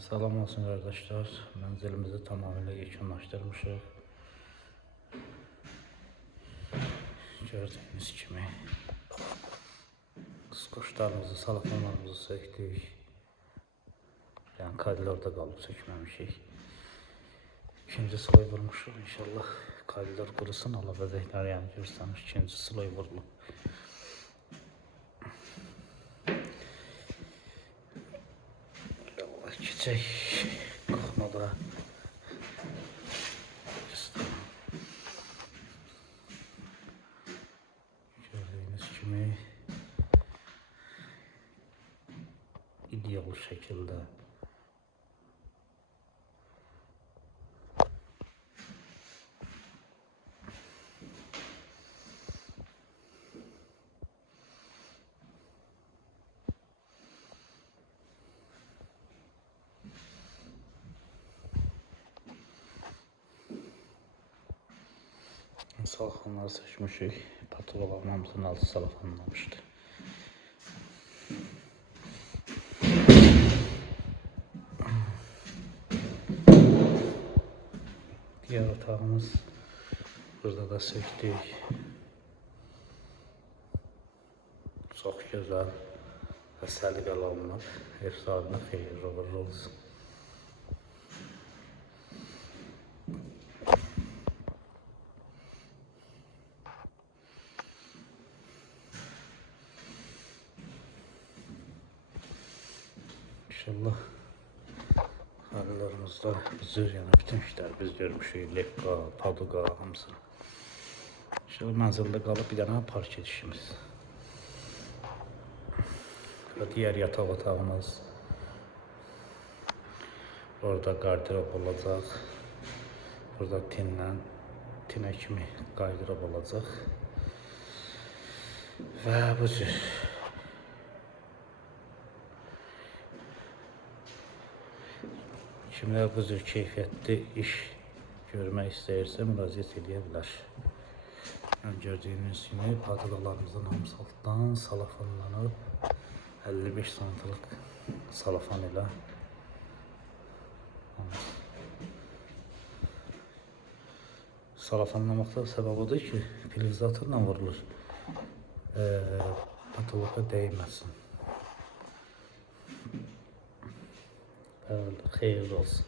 Salam olsun kardeşler. Mənzilimizi tamamıyla yekunlaşdırmışıq. Gördüyünüz kimi quşlarımızı, salafanlarımızı söktük. Yəni koridorda qalıb sökməmişik. İkinci sloy vurmuşuq. İnşallah koridor qurusun. Allah bəzəkləri yəni görsəniz. İkinci sloy vurulub. Allah keçək qoxmada. Gördüyünüz kimi ideal şəkildə salafanları seçmişik. Patoloqlarımızın altı salafanlamışdı. Diğer otağımız burada da söktük. Çox gözəl və səliqəli alınıb. Ev sahibinə xeyirli uğurlu olsun. İnşallah xarilərimizdə bizdir, yəni bütün işləri biz görmüşük. Lepqa, paduqa, hamısını. İnşallah mənzildə qalıb bir dənə park edişimiz. Və digər yataq otağımız. Orada qardirob olacaq. Burada tinə kimi qardirob olacaq. Və bu cür. Kimlər bu cür keyfiyyətli iş görmək istəyirsə müraciət edə bilər. Gördüyünüz kimi paduqalarımızın hamısı altdan salafanlanıb 55 santlıq salafan ilə. Salafanlamaqda səbəb odur ki, filizatorla vurulur. Patoloqa dəyməsin. Xeyirli olsun.